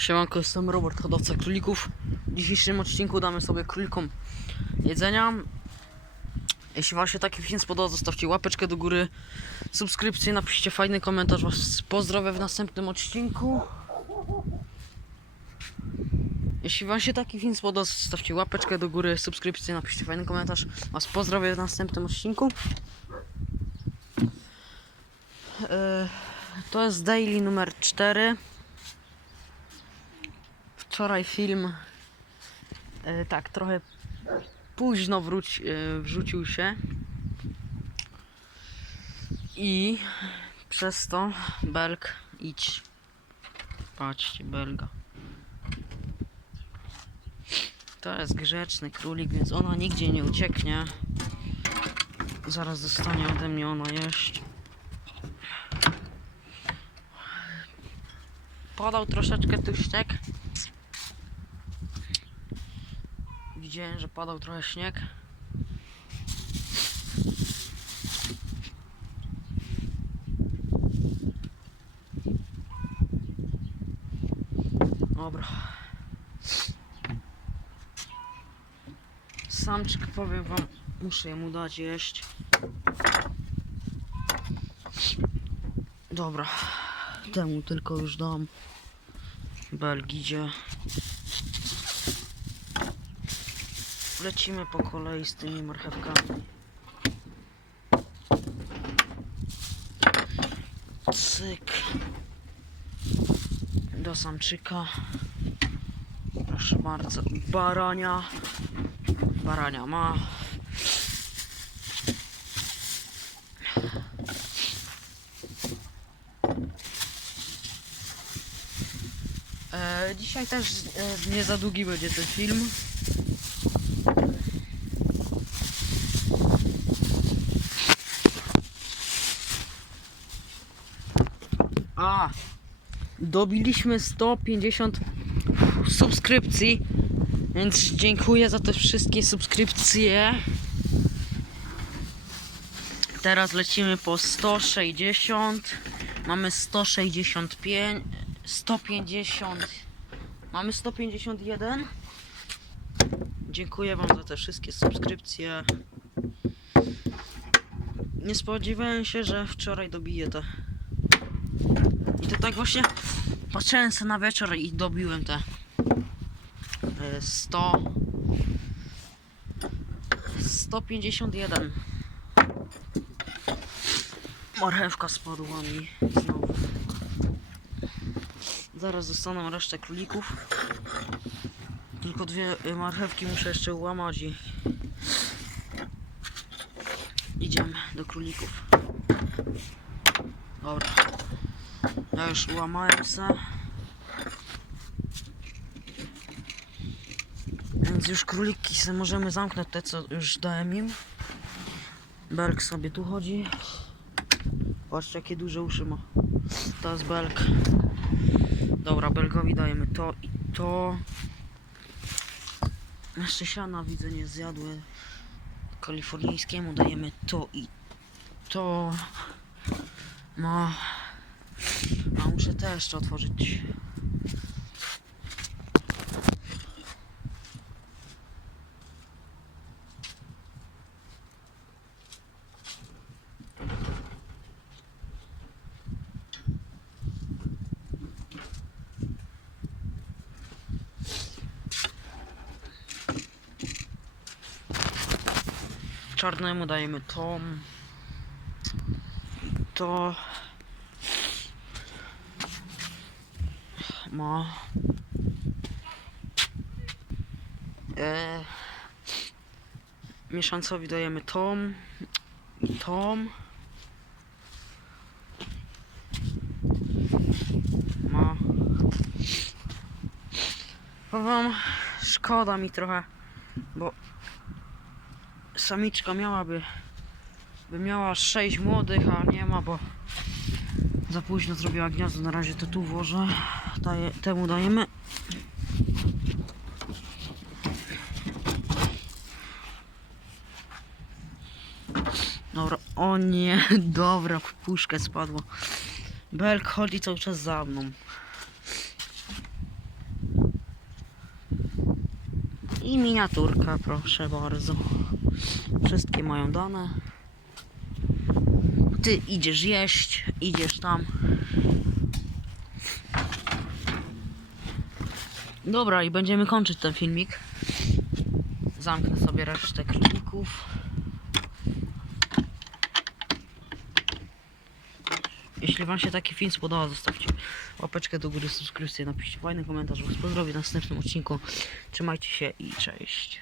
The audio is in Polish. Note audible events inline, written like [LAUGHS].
Siemanko, jestem Robert, hodowca królików. W dzisiejszym odcinku damy sobie królikom jedzenia. Jeśli wam się taki film spodobał, zostawcie łapeczkę do góry, subskrypcję, napiszcie fajny komentarz. Was pozdrowię w następnym odcinku. Jeśli wam się taki film spodobał, zostawcie łapeczkę do góry, subskrypcję, napiszcie fajny komentarz. Was pozdrowię w następnym odcinku. Yy, To jest daily numer 4. Wczoraj film e, tak trochę późno wróci, e, wrzucił się. I przez to Belg idź. Patrzcie Belga. To jest grzeczny królik więc ona nigdzie nie ucieknie. Zaraz dostanie ode mnie ona jeść. Podał troszeczkę tuściek Widziałem, że padał trochę śnieg. Dobra. Samczyk powiem wam, muszę jemu dać jeść. Dobra. Temu tylko już dam. Belgidzie. Lecimy po kolei z tymi marchewkami. Cyk. Do samczyka. Proszę bardzo. Barania. Barania ma. E, dzisiaj też e, nie za długi będzie ten film. A, dobiliśmy 150 subskrypcji, więc dziękuję za te wszystkie subskrypcje. Teraz lecimy po 160. Mamy 165, 150. Mamy 151. Dziękuję Wam za te wszystkie subskrypcje. Nie spodziewałem się, że wczoraj dobiję te i to tak właśnie patrzyłem sobie na wieczór i dobiłem te e, 100 151 Marchewka spadła mi znowu. Zaraz dostaną resztę królików. Tylko dwie y, marchewki muszę jeszcze ułamać i Idziemy do królików. Dobra ja już łamałem se. Więc już króliki se możemy zamknąć te co już dałem im. Belk sobie tu chodzi. Patrzcie jakie duże uszy ma. To jest belk. Dobra, belgowi dajemy to i to. Jeszcze siana widzę nie zjadły. Kalifornijskiemu dajemy to i to. No. Muszę też jeszcze otworzyć. Czarnemu dajemy to. To. Ma e, mieszańcowi dajemy tom. Tom. Ma powiem szkoda mi trochę bo samiczka miałaby by miała 6 młodych, a nie ma, bo za późno zrobiła gniazdo, na razie to tu włożę. Daję, temu dajemy. Dobra, o nie, [LAUGHS] dobra, w puszkę spadło. Belk chodzi cały czas za mną. I miniaturka, proszę bardzo. Wszystkie mają dane. Ty idziesz jeść, idziesz tam. Dobra, i będziemy kończyć ten filmik. Zamknę sobie resztę królików. Jeśli Wam się taki film spodobał, zostawcie łapeczkę do góry, subskrypcję, napiszcie fajny komentarz. Was pozdrowię w następnym odcinku. Trzymajcie się i cześć.